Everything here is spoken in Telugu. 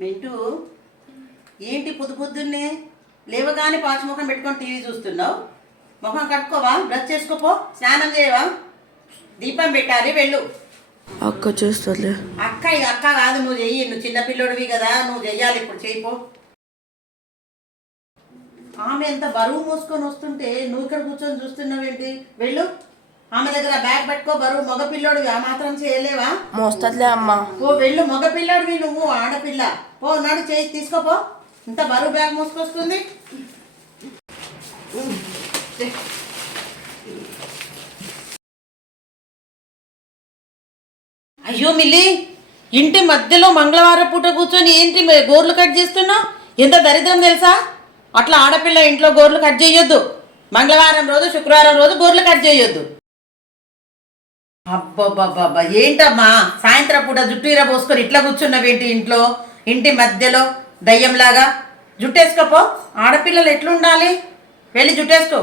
మింటూ ఏంటి పొద్దున్నే లేవగానే పాచిముఖం పెట్టుకొని టీవీ చూస్తున్నావు? ముఖం కట్టుకోవా? బ్రష్ చేసుకోపో, స్నానం చేయవా? దీపం పెట్టాలి, వెళ్ళు. అక్క చేస్తుంది. అక్క కాదు, నువ్వు చెయ్యి. నువ్వు చిన్నపిల్లడివి కదా, నువ్వు చెయ్యాలి. ఇప్పుడు చేయిపో. ఆమె ఎంత బరువు మోసుకొని వస్తుంటే నువ్వు ఇక్కడ కూర్చొని చూస్తున్నావేంటి? వెళ్ళు. ఆమె దగ్గర బ్యాగ్ పట్టుకో. బరువు మగపిల్లోడివి, ఆ మాత్రం చేయలేవా? మోస్తలే అమ్మ. ఓ వెళ్ళు, మగపిల్లోడివి నువ్వు, ఆడపిల్ల. పో, నాడు చేయి తీసుకోపో. ఇంత బరువు బ్యాగ్ మోసుకొస్తుంది. అయ్యో మిల్లి, ఇంటి మధ్యలో మంగళవారం పూట కూర్చొని ఏంటి గోర్లు కట్ చేస్తున్నావు? ఎంత దరిద్రం తెలుసా? అట్లా ఆడపిల్ల ఇంట్లో గోర్లు కట్ చేయొద్దు. మంగళవారం రోజు, శుక్రవారం రోజు గోర్లు కట్ చేయొద్దు. అబ్బబ్బబ్బబ్బా, ఏంటమ్మా సాయంత్రం పూట జుట్టు ఇర పోసుకొని ఇట్లా కూర్చున్నావేంటి ఇంట్లో? ఇంటి మధ్యలో దయ్యంలాగా. జుట్టేసుకోపో. ఆడపిల్లలు ఎట్లుండాలి? వెళ్ళి జుట్టేసుకో.